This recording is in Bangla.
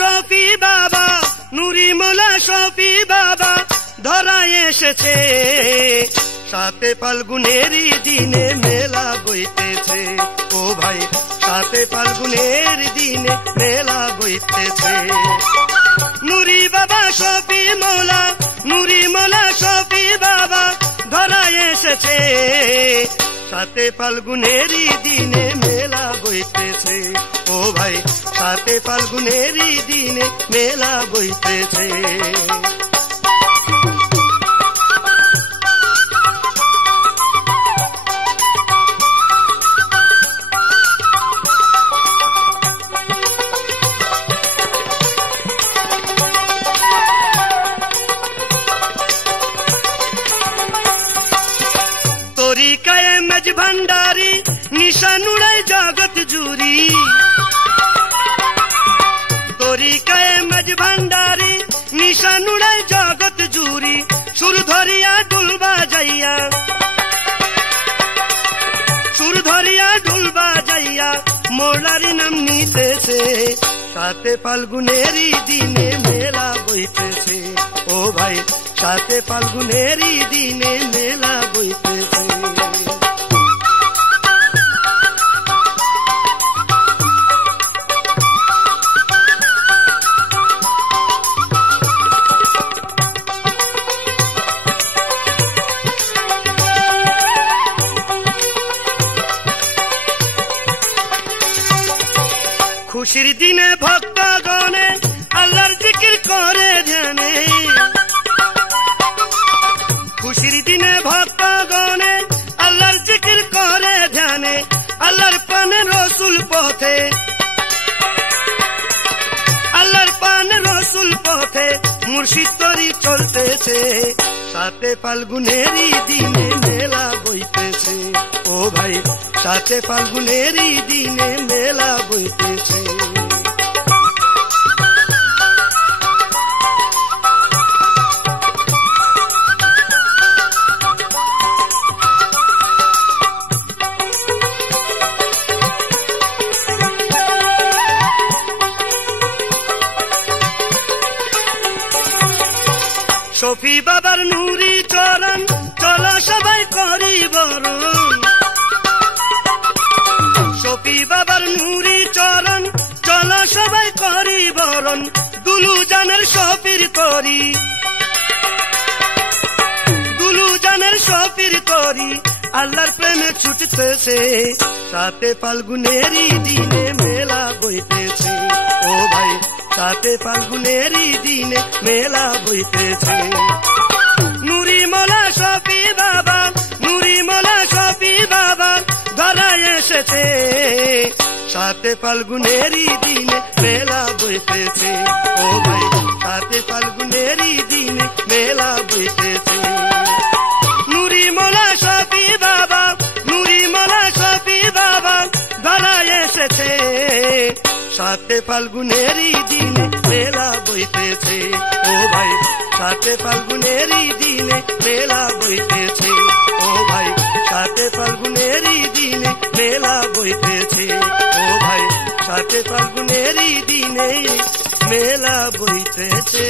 শফি বাবা, নুরি মোলা শফি বাবা ধরায় এসেছে। সাতে ফাল্গুনেরই দিনে মেলা বইতেছে, ও ভাই সাতে ফাল্গুনের দিনে মেলা বইতেছে। নুরি বাবা শফি মোলা, নুরি মোলা শফি বাবা ধরায় এসেছে। সাতে ফাল্গুনেরই দিনে মেলা বইতেছে, ও ভাই সাতে ফাল্গুনেরই দিনে মেলা বইতেছে। তরিকায়ে মেজ ভান্ডারি নিশান উড়ায় জগৎ জুড়ি। তরিকায়ে মেজ ভান্ডারি নিশান উড়ায় জগৎ জুড়ি। সুর ধরিয়া ঢুল বাজাইয়া, সুর ধরিয়া ঢুল বাজাইয়া মোলারি নাম নিতেছে। সাতে ফাল্গুনেরই দিনে মেলা বইতেছে, ও ভাই সাতে ফাল্গুনেরই দিনে মেলা বইতেছে। খুশির দিনে ভক্তগণে আল্লাহর জিকির করে ধ্যানে। খুশির দিনে ভক্তগণে আল্লাহর জিকির করে ধ্যানে। আল্লাহর পানে রসুল পথে, আল্লাহর পানে রসুল পথে মুর্শিদ তরি চলতেছে। সাতে ফাল্গুনেরই দিনে মেলা বইতেছে, ও ভাই সাতে ফাল্গুনেরই দিনে মেলা বইতেছে। শফি বাবার নুরি চরণ চলো সবাই করি বরণ। শফি বাবার নুরি চরণ চলো সবাই করি বরণ। দুলু জানের শফির তরি, দুলু জানের শফির তরি আল্লাহর প্রেমে ছুটতেছে। সাতে ফাল্গুনেরই দিনে মেলা বইতেছে, ও ভাই সাতে ফাল্গুনেরই দিনে মেলা বইতেছে। নুরি মোলা শফি বাবা, নুরি মোলা শফি বাবা ধরায় এসেছে। সাতে ফাল্গুনেরই দিনে মেলা বইতেছে, ও ভাই সাতে ফাল্গুনেরই দিনে মেলা বইতেছে। নুরি মোলা শফি বাবা, নুরি মোলা শফি বাবা ধরায় এসেছে। সাতে ফাল্গুনেরই দিনে মেলা বইতেছে, ও ভাই সাতে ফাল্গুনেরই দিনে মেলা বইতেছে। ও ভাই সাতে ফাল্গুনেরই দিনে মেলা বইতেছে, ও ভাই সাতে ফাল্গুনেরই দিনে মেলা বইতেছে।